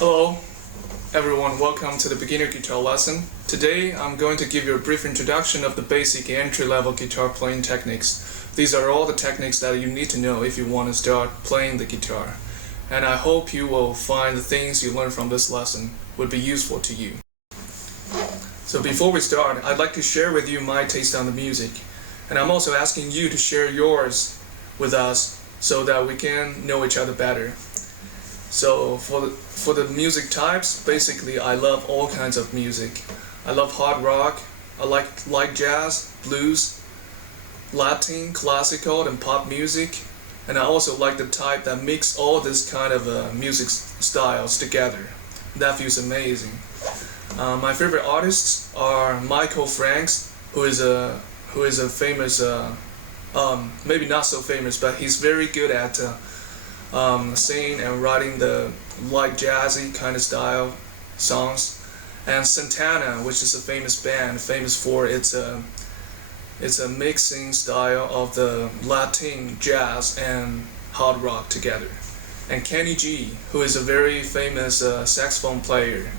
Hello, everyone. Welcome to the beginner guitar lesson. Today, I'm going to give you a brief introduction of the basic entry-level guitar playing techniques. These are all the techniques that you need to know if you want to start playing the guitar. And I hope you will find the things you learn from this lesson would be useful to you. So before we start, I'd like to share with you my taste on the music. And I'm also asking you to share yours with us so that we can know each other better. So for the music types, basically I love all kinds of music. I love hard rock, I like jazz, blues, Latin, classical and pop music, and I also like the type that mix all this kind of music styles together. That feels amazing. My favorite artists are Michael Franks, who is a famous, maybe not so famous, but he's very good at singing and writing the light jazzy kind of style songs, and Santana, which is a famous band, famous for its a mixing style of the Latin jazz and hard rock together, and Kenny G, who is a very famous saxophone player,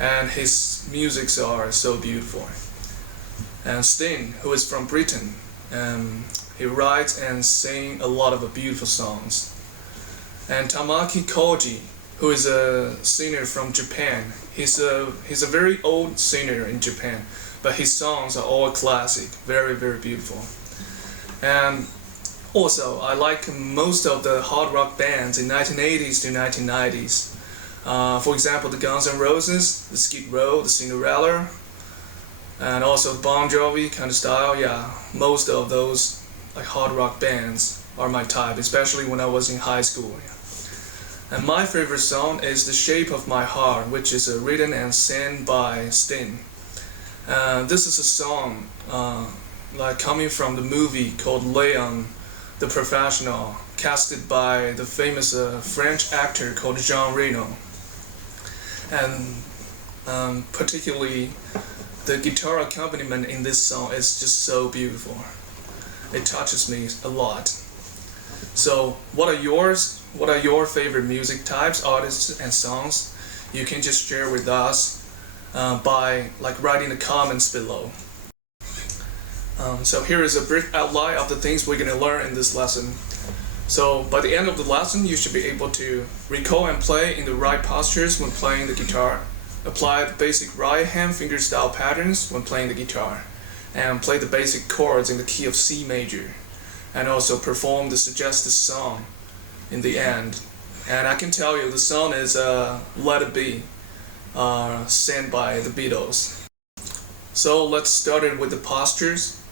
and his musics are so beautiful, and Sting, who is from Britain, and he writes and sings a lot of beautiful songs. And Tamaki Koji, who is a singer from Japan. He's a very old singer in Japan, but his songs are all classic, very, very beautiful. And also, I like most of the hard rock bands in 1980s to 1990s. For example, the Guns N' Roses, the Skid Row, the Cinderella, and also the Bon Jovi kind of style. Yeah, most of those like hard rock bands are my type, especially when I was in high school. And my favorite song is The Shape of My Heart, which is written and sang by Sting. This is a song like coming from the movie called Leon the Professional, casted by the famous French actor called Jean Reno. And particularly the guitar accompaniment in this song is just so beautiful. It touches me a lot. So what are yours? What are your favorite music types, artists, and songs? You can just share with us by writing the comments below. So here is a brief outline of the things we're going to learn in this lesson. So by the end of the lesson, you should be able to recall and play in the right postures when playing the guitar, apply the basic right hand finger style patterns when playing the guitar, and play the basic chords in the key of C major, and also perform the suggested song in the end. And I can tell you the song is Let It Be, sang by the Beatles. So let's start it with the postures.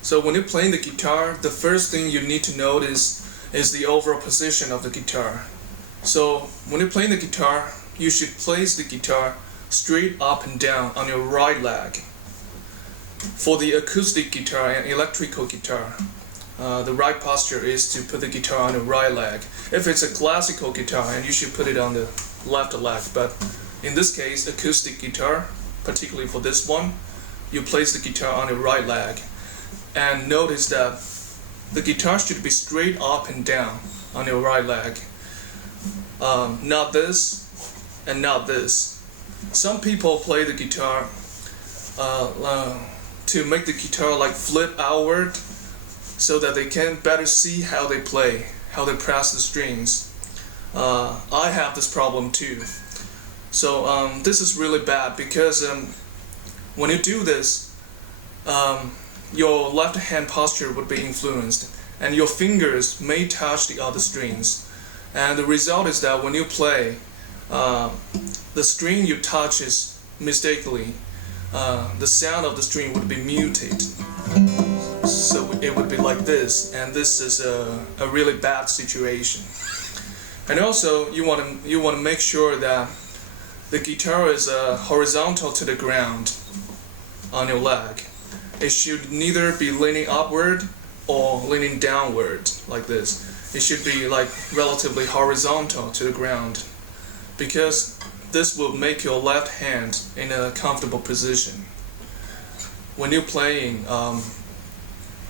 So when you're playing the guitar, the first thing you need to notice is the overall position of the guitar. So when you're playing the guitar, you should place the guitar straight up and down on your right leg. For the acoustic guitar and electrical guitar, the right posture is to put the guitar on the right leg. If it's a classical guitar, and you should put it on the left leg, but in this case, acoustic guitar, particularly for this one, you place the guitar on the right leg. And notice that the guitar should be straight up and down on your right leg. Not this, and not this. Some people play the guitar to make the guitar flip outward, so that they can better see how they play, how they press the strings. I have this problem too. So this is really bad because when you do this, your left hand posture would be influenced, and your fingers may touch the other strings. And the result is that when you play, the string you touch is mistakenly, the sound of the string would be muted. So it would be like this, and this is a really bad situation. And also, you want to make sure that the guitar is horizontal to the ground on your leg. It should neither be leaning upward or leaning downward like this. It should be relatively horizontal to the ground, because this will make your left hand in a comfortable position. When you're playing,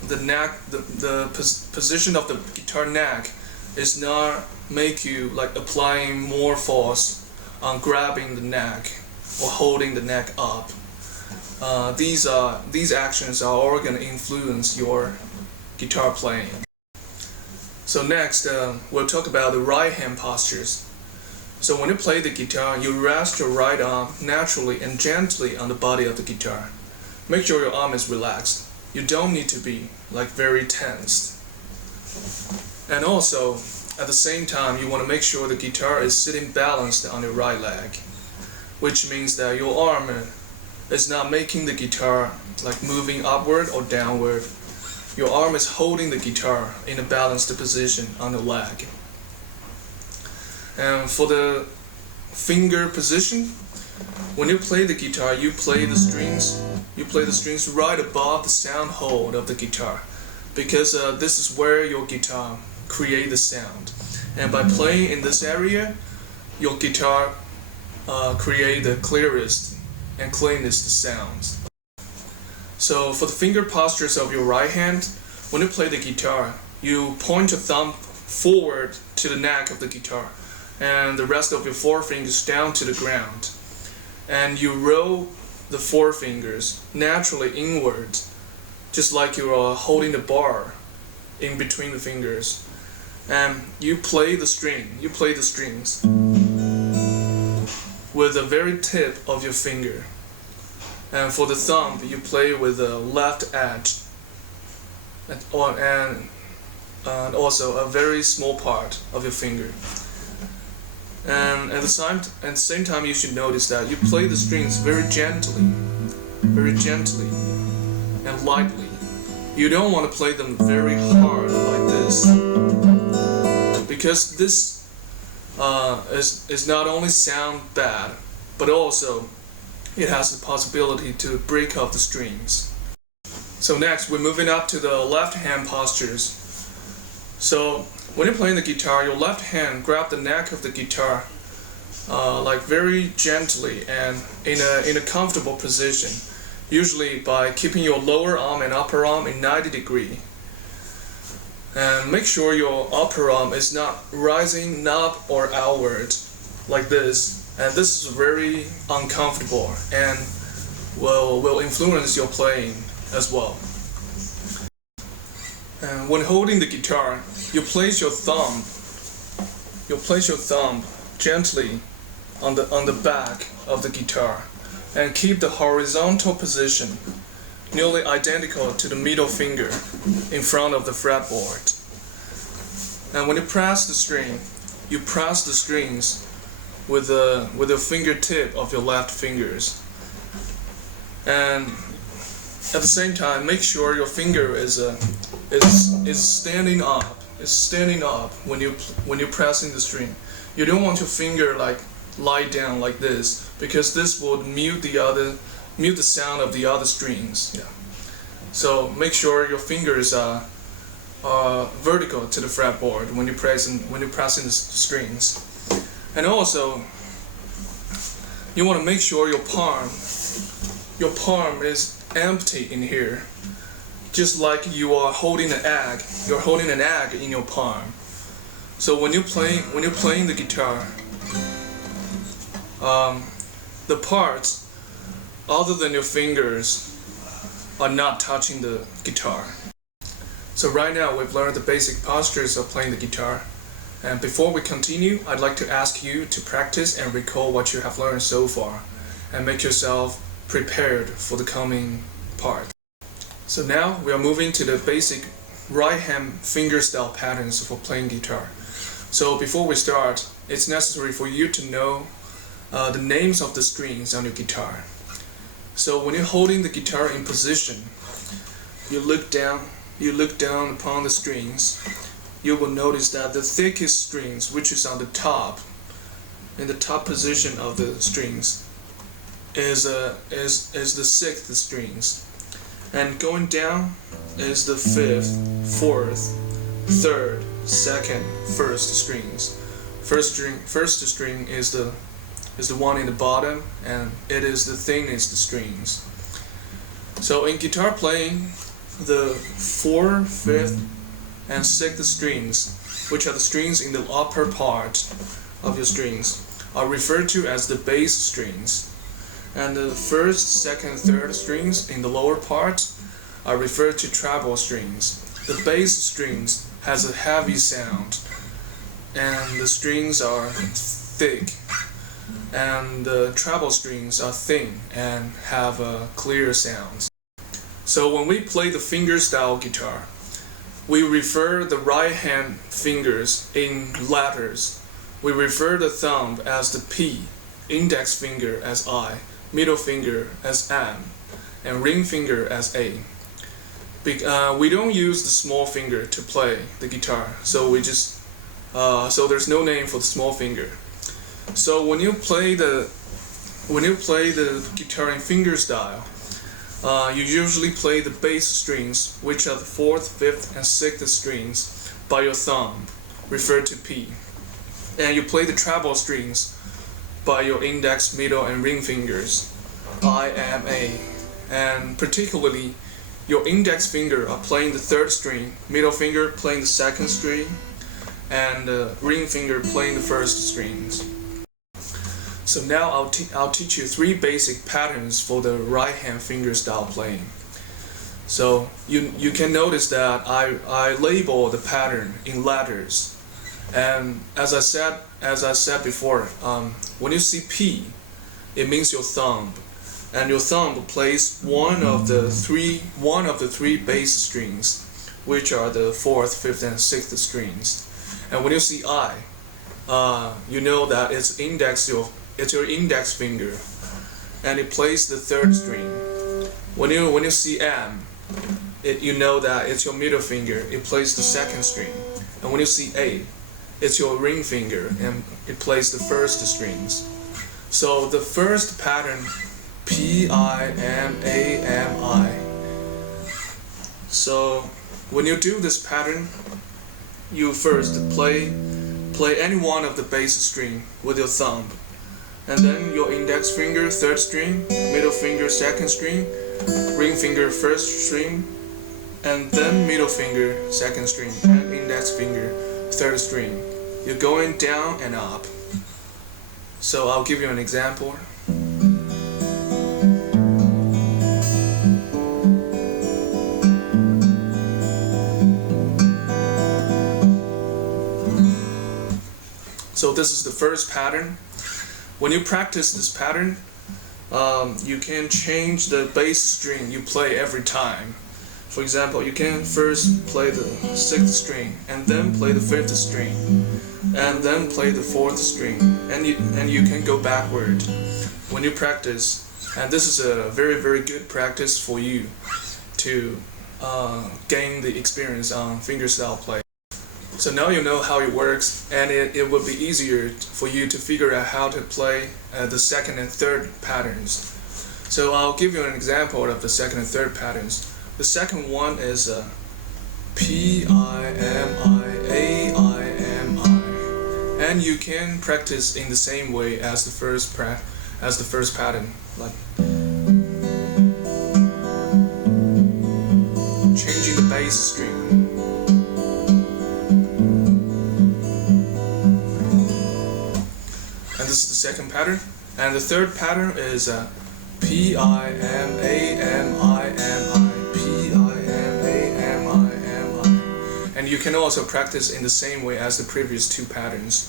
the neck, the position of the guitar neck is not make you applying more force on grabbing the neck or holding the neck up. These actions are all going to influence your guitar playing. So next, we'll talk about the right hand postures. So when you play the guitar, you rest your right arm naturally and gently on the body of the guitar. Make sure your arm is relaxed. You don't need to be very tensed. And also, at the same time, you want to make sure the guitar is sitting balanced on your right leg, which means that your arm is not making the guitar moving upward or downward. Your arm is holding the guitar in a balanced position on the leg. And for the finger position, when you play the guitar, you play the strings right above the sound hole of the guitar, because this is where your guitar creates the sound. And by playing in this area, your guitar creates the clearest and cleanest sounds. So for the finger postures of your right hand, when you play the guitar, you point your thumb forward to the neck of the guitar, and the rest of your forefingers down to the ground. And you roll the forefingers naturally inward, just like you are holding the bar in between the fingers. And you play the strings with the very tip of your finger. And for the thumb, you play with the left edge, and also a very small part of your finger. And at the same time, you should notice that you play the strings very gently and lightly. You don't want to play them very hard like this, because this is not only sound bad, but also it has the possibility to break up the strings. So next, we're moving up to the left hand postures. So when you're playing the guitar, your left hand grab the neck of the guitar very gently and in a comfortable position, usually by keeping your lower arm and upper arm in 90 degrees. And make sure your upper arm is not rising up or outward like this. And this is very uncomfortable and will influence your playing as well. And when holding the guitar, you place your thumb gently on the back of the guitar and keep the horizontal position nearly identical to the middle finger in front of the fretboard. And when you press the string, you press the strings with the fingertip of your left fingers. And at the same time, make sure your finger is standing up. It's standing up when you're pressing the string. You don't want your finger lie down like this, because this would mute the sound of the other strings. Yeah. So make sure your fingers are vertical to the fretboard when you're pressing the strings. And also, you want to make sure your palm is empty in here, just like you are holding an egg. You're holding an egg in your palm. So when you're playing the guitar, the parts other than your fingers are not touching the guitar. So right now we've learned the basic postures of playing the guitar. And before we continue, I'd like to ask you to practice and recall what you have learned so far, and make yourself prepared for the coming part. So now we are moving to the basic right hand finger style patterns for playing guitar. So before we start, it's necessary for you to know the names of the strings on your guitar. So when you're holding the guitar in position, you look down upon the strings. You will notice that the thickest strings, which is on the top, in the top position of the strings, is the 6th strings, and going down is the 5th, 4th, 3rd, 2nd, 1st strings. First string is the one in the bottom, and it is the thinnest strings. So in guitar playing, the 4th, 5th, and 6th strings, which are the strings in the upper part of your strings, are referred to as the bass strings. And the first, second, third strings in the lower part are referred to treble strings. The bass strings has a heavy sound, and the strings are thick, and the treble strings are thin and have a clear sound. So when we play the fingerstyle guitar, we refer the right hand fingers in letters. We refer the thumb as the P, index finger as I, middle finger as M, and ring finger as A. We don't use the small finger to play the guitar, so there's no name for the small finger. So when you play the guitar in fingerstyle, you usually play the bass strings, which are the 4th, 5th, and 6th strings, by your thumb, referred to P. And you play the treble strings by your index, middle, and ring fingers, I, M, A. And particularly, your index finger are playing the 3rd string, middle finger playing the 2nd string, and ring finger playing the 1st strings. So now I'll teach you 3 basic patterns for the right hand fingerstyle playing. So you can notice that I label the pattern in letters, and as I said before, when you see P, it means your thumb, and your thumb plays one of the three bass strings, which are the 4th, 5th, and 6th strings. And when you see I, you know that it's your index finger, and it plays the 3rd string. When you see M, you know that it's your middle finger, it plays the 2nd string. And when you see A, it's your ring finger, and it plays the 1st strings. So the first pattern, P, I, M, A, M, I. So when you do this pattern, you first play any one of the bass string with your thumb, and then your index finger 3rd string, middle finger 2nd string, ring finger 1st string, and then middle finger 2nd string, and index finger 3rd string. You're going down and up. So I'll give you an example. So this is the first pattern. When you practice this pattern, you can change the bass string you play every time. For example, you can first play the 6th string, and then play the 5th string, and then play the 4th string, and you can go backward when you practice. And this is a very, very good practice for you to gain the experience on fingerstyle play. So now you know how it works, and it will be easier for you to figure out how to play the 2nd and 3rd patterns. So I'll give you an example of the 2nd and 3rd patterns. The second one is P, I, M, I, A, I, M, I. And you can practice in the same way as the first pattern, like changing the bass string. And this is the second pattern. And the third pattern is P, I, M, A, M, I, M, I. P, I, M, A, M, I, M, I. And you can also practice in the same way as the previous 2 patterns.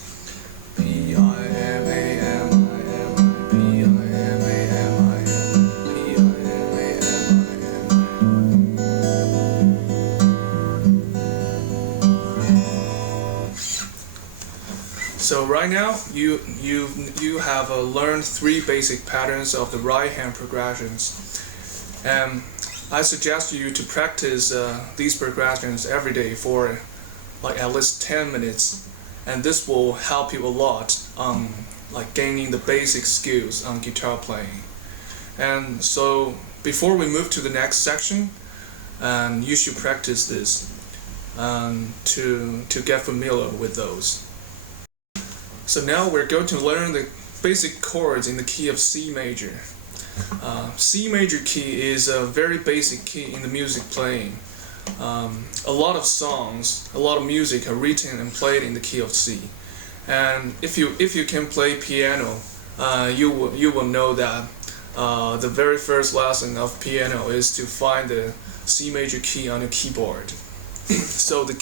P, I, M, A, M, I, M, I. P, I, M, A, M, I, M. P, I, M, A, M, I, M, I. So right now you have learned 3 basic patterns of the right hand progressions, and I suggest you to practice these progressions every day for like at least 10 minutes, and this will help you a lot on like gaining the basic skills on guitar playing. And so before we move to the next section, you should practice this to get familiar with those. So now we're going to learn the basic chords in the key of C major. C major key is a very basic key in the music playing. A lot of songs, a lot of music are written and played in the key of C. And if you can play piano, you will know that the very first lesson of piano is to find the C major key on your keyboard. So the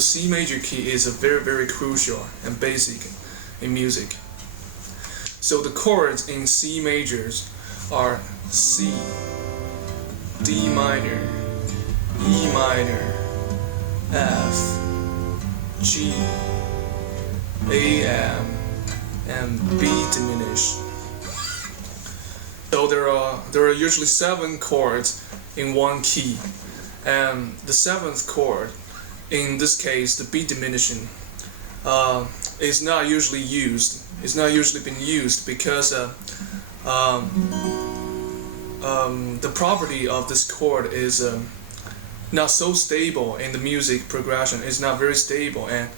C major key is a very crucial and basic in music. So the chords in C majors are C, D minor, E minor, F, G, A, M, and B diminished. So there are usually 7 chords in one key, and the 7th chord, in this case the B diminishing, is not usually used. It's not usually been used because the property of this chord is not so stable in the music progression. It's not very stable, and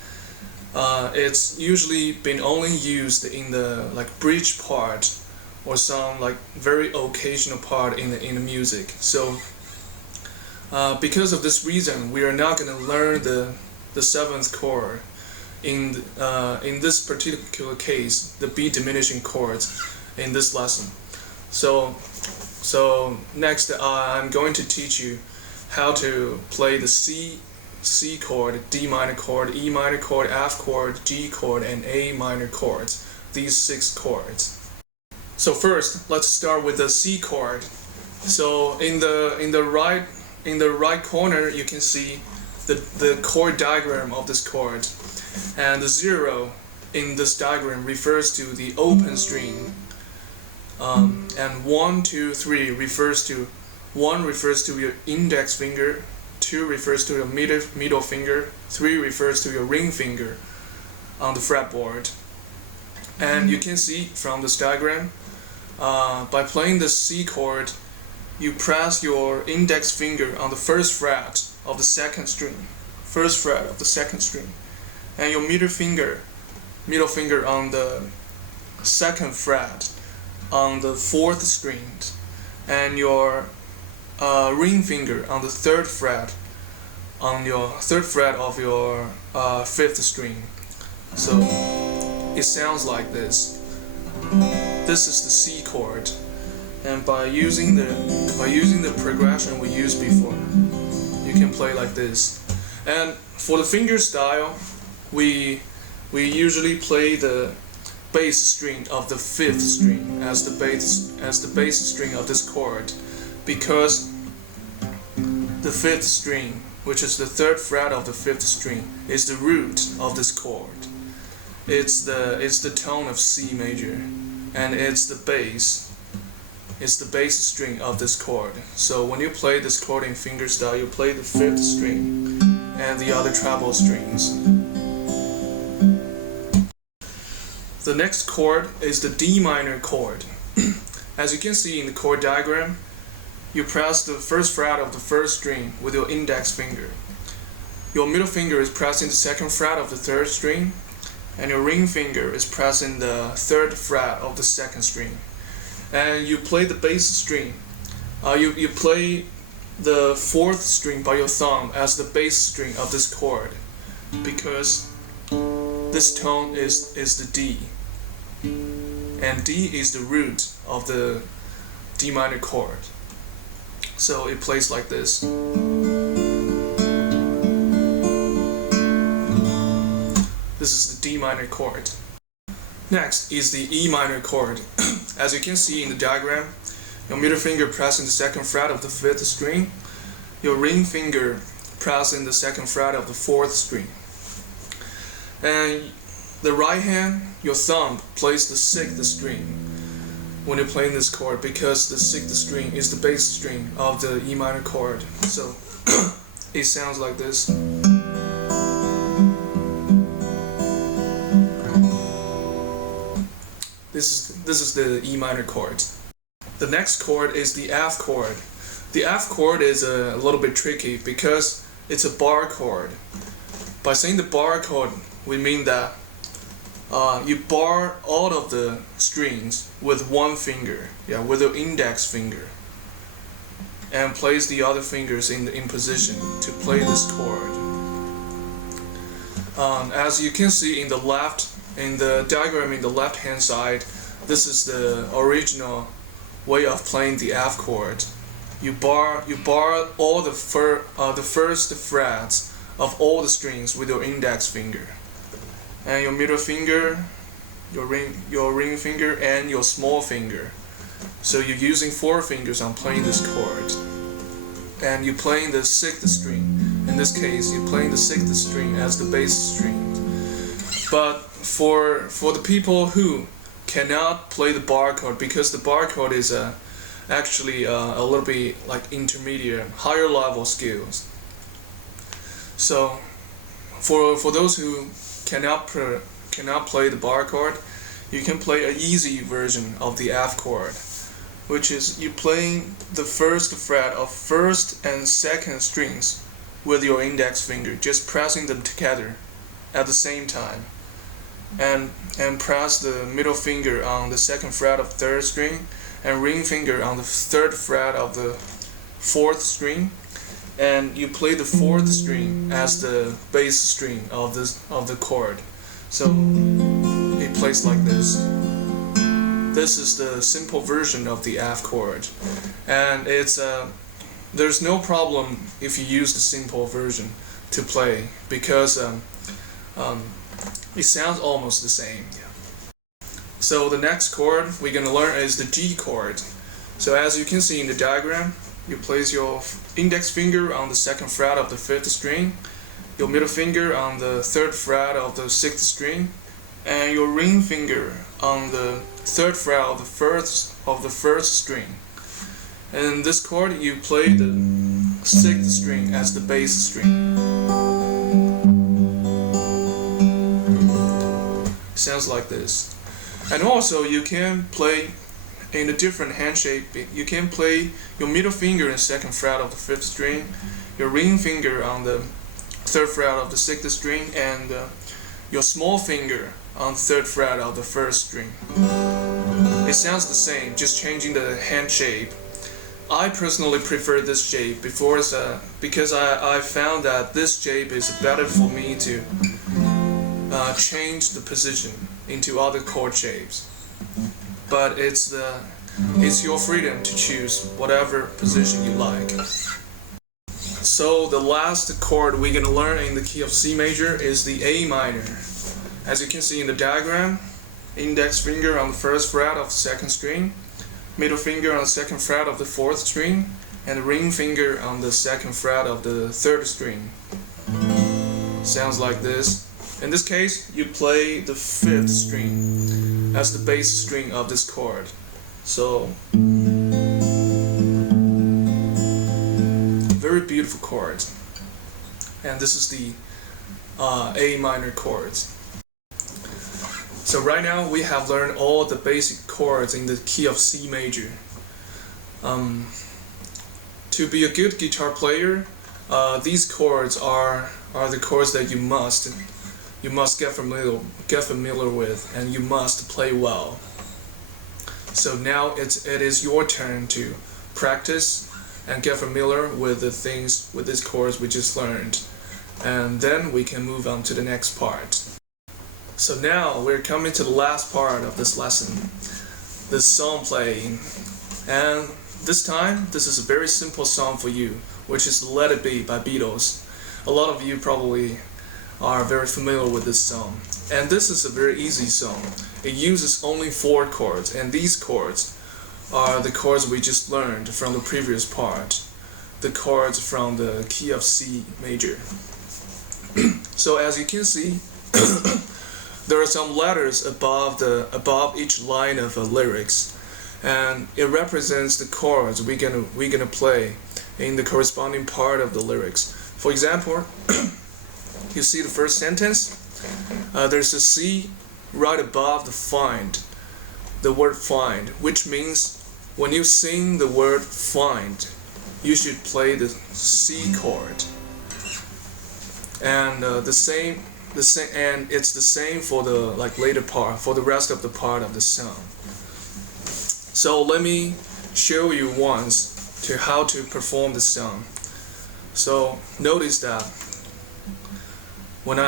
it's usually been only used in the bridge part or some very occasional part in the music. So because of this reason, we are not going to learn the 7th chord in this particular case, the B diminishing chords in this lesson. So next I'm going to teach you how to play the C chord, D minor chord, E minor chord, F chord, G chord, and A minor chords. These 6 chords. So first, let's start with the C chord. So in the right corner, you can see the chord diagram of this chord, and the 0 in this diagram refers to the open string, and 1, 2, 3 refers to 1 refers to your index finger, 2 refers to your middle finger, 3 refers to your ring finger on the fretboard. And you can see from this diagram, by playing the C chord, you press your index finger on the first fret of the second string, and your middle finger on the second fret on the 4th string, and your ring finger on the 3rd fret on your 3rd fret of your 5th string. So it sounds like this. This is the C chord, and by using the progression we used before, you can play like this. And for the finger style, we usually play the bass string of the 5th string as the bass string of this chord, because the 5th string, which is the 3rd fret of the 5th string, is the root of this chord. It's the tone of C major, and it's the bass string of this chord. So when you play this chord in finger style, you play the 5th string and the other treble strings. The next chord is the D minor chord. As you can see in the chord diagram, you press the 1st fret of the 1st string with your index finger. Your middle finger is pressing the 2nd fret of the 3rd string, and your ring finger is pressing the 3rd fret of the 2nd string. And you play the bass string. You play the 4th string by your thumb as the bass string of this chord, because this tone is the D, and D is the root of the D minor chord. So it plays like this. This is the D minor chord. Next is the E minor chord. As you can see in the diagram, your middle finger pressing the 2nd fret of the 5th string, your ring finger pressing the 2nd fret of the 4th string, and the right hand, your thumb, plays the 6th string when you're playing this chord, because the 6th string is the bass string of the E minor chord. So it sounds like this. This is the E minor chord. The next chord is the F chord. The F chord is a little bit tricky because it's a bar chord. By saying the bar chord, we mean that you bar all of the strings with one finger, with your index finger, and place the other fingers in position to play this chord. As you can see in the left in the diagram in the left hand side, this is the original way of playing the F chord. You bar all the first frets of all the strings with your index finger, and your middle finger, your ring finger, and your small finger. So you're using 4 fingers on playing this chord, and you're playing the 6th string. In this case, you're playing the 6th string as the bass string. But for the people who cannot play the bar chord, because the bar chord is actually a little bit like intermediate, higher level skills. So for those who cannot play the bar chord, you can play an easy version of the F chord, which is you playing the first fret of first and second strings with your index finger, just pressing them together at the same time, and press the middle finger on the second fret of third string, and ring finger on the third fret of the 4th string, and you play the 4th string as the bass string of the chord. So it plays like this. This is the simple version of the F chord, and there's no problem if you use the simple version to play, because it sounds almost the same. So the next chord we're gonna learn is the G chord. So as you can see in the diagram, you place your index finger on the 2nd fret of the 5th string, your middle finger on the 3rd fret of the 6th string, and your ring finger on the 3rd fret of the first string. And in this chord, you play the 6th string as the bass string. Sounds like this. And also, you can play in a different hand shape. You can play your middle finger in 2nd fret of the 5th string, your ring finger on the 3rd fret of the 6th string, and your small finger on the 3rd fret of the 1st string. It sounds the same, just changing the hand shape. I personally prefer this shape because I found that this shape is better for me to change the position into other chord shapes. But it's your freedom to choose whatever position you like. So the last chord we're gonna learn in the key of C major is the A minor. As you can see in the diagram, index finger on the 1st fret of the 2nd string, middle finger on the 2nd fret of the 4th string, and ring finger on the 2nd fret of the 3rd string. Sounds like this. In this case, you play the 5th string as the bass string of this chord. So, very beautiful chord. And this is the A minor chords. So right now we have learned all the basic chords in the key of C major. To be a good guitar player, these chords are the chords that you must get familiar with, and you must play well. So now it is your turn to practice and get familiar with these chords we just learned, and then we can move on to the next part. So now we're coming to the last part of this lesson, the song playing. And this time, this is a very simple song for you, which is Let It Be by Beatles. A lot of you probably are very familiar with this song. And this is a very easy song. It uses only 4 chords, and these chords are the chords we just learned from the previous part, the chords from the key of C major. So as you can see, there are some letters above each line of lyrics, and it represents the chords we're gonna play in the corresponding part of the lyrics. For example, you see the first sentence. There's a C right above the word find, which means when you sing the word find, you should play the C chord. And and it's the same for the later part, for the rest of the part of the song. So let me show you once to how to perform the song. So notice that when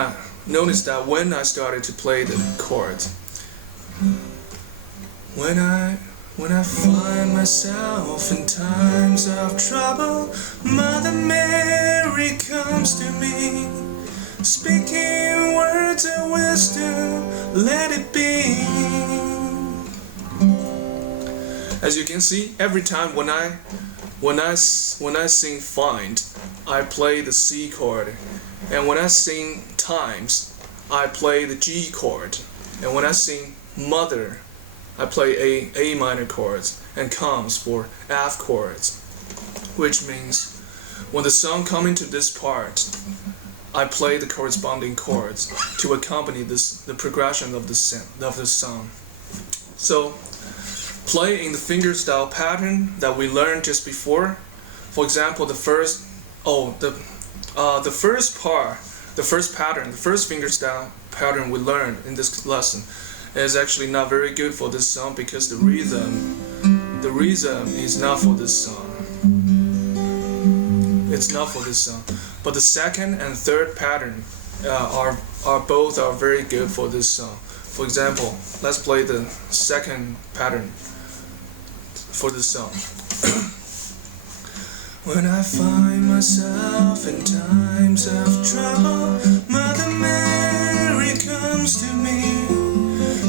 notice that when I started to play the chords, when I find myself in times of trouble, Mother Mary comes to me, speaking words of wisdom, let it be. As you can see, every time when I sing find, I play the C chord, and when I sing times, I play the G chord, and when I sing mother, I play A minor chords, and comes for F chords, which means when the song comes into this part, I play the corresponding chords to accompany the progression of the song. So play in the fingerstyle pattern that we learned just before. For example, the first fingerstyle pattern we learned in this lesson is actually not very good for this song because the rhythm is not for this song. It's not for this song. But the second and third pattern are both very good for this song. For example, let's play the second pattern for this song. When I find myself in times of trouble, Mother Mary comes to me,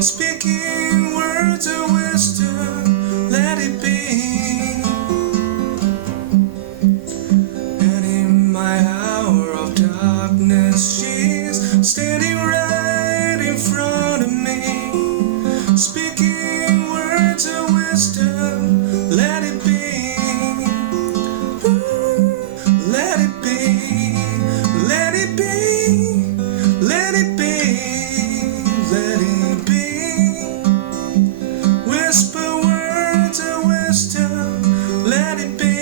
speaking words of wisdom, let it be. And in my hour of darkness, she's standing right in front of me, speaking words of wisdom, let it be. Let it be, let it be, let it be, let it be. Whisper words of wisdom, let it be.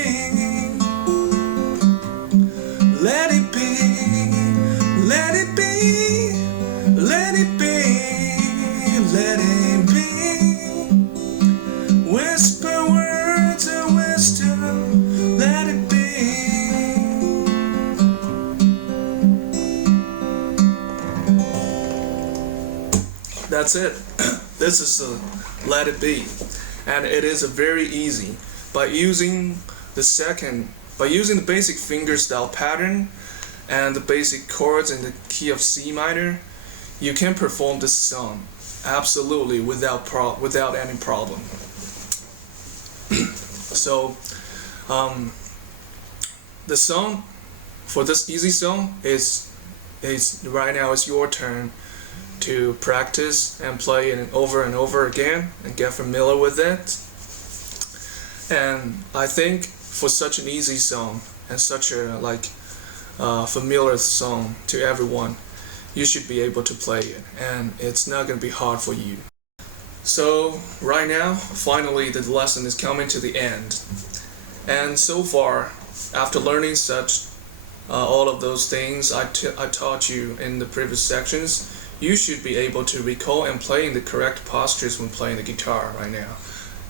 Let it be, let it be, let it be, let it be. Whisper words of wisdom, let it be. That's it. This is the Let It Be, and it is very easy. By using the basic fingerstyle pattern and the basic chords in the key of C minor, you can perform this song absolutely without any problem. So, the song for this easy song is right now it's your turn to practice and play it over and over again and get familiar with it. And I think for such an easy song and such a familiar song to everyone, you should be able to play it, and it's not going to be hard for you. So right now, finally the lesson is coming to the end. And so far, after learning all of those things I taught you in the previous sections, you should be able to recall and play in the correct postures when playing the guitar right now,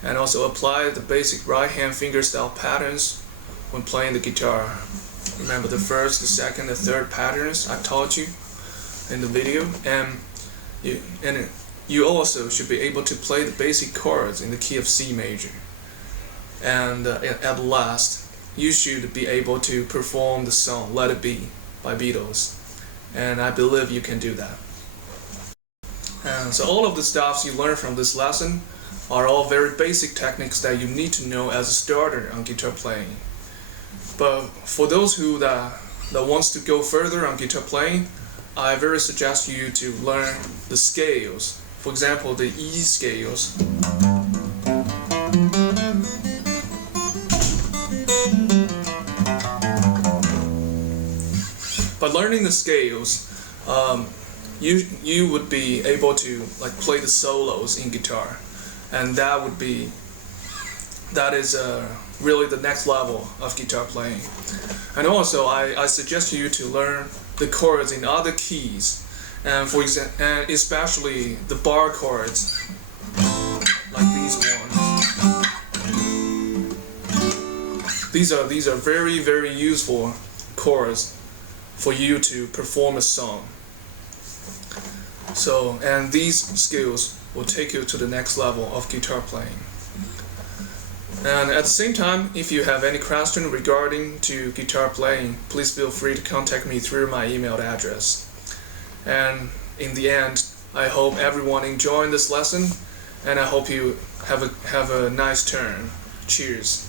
and also apply the basic right hand fingerstyle patterns when playing the guitar. Remember the first, the second, the third patterns I taught you in the video, and you also should be able to play the basic chords in the key of C major. And at last, you should be able to perform the song Let It Be by Beatles, and I believe you can do that. And so all of the stuffs you learn from this lesson are all very basic techniques that you need to know as a starter on guitar playing. But for those that wants to go further on guitar playing, I very suggest you to learn the scales. For example, the E scales. By learning the scales, you would be able to play the solos in guitar, and that is really the next level of guitar playing. And also I suggest you to learn the chords in other keys, and especially the bar chords like these ones. These are very, very useful chords for you to perform a song. And these skills will take you to the next level of guitar playing. And at the same time, if you have any question regarding to guitar playing, please feel free to contact me through my email address. And in the end, I hope everyone enjoyed this lesson, and I hope you have a nice turn. Cheers.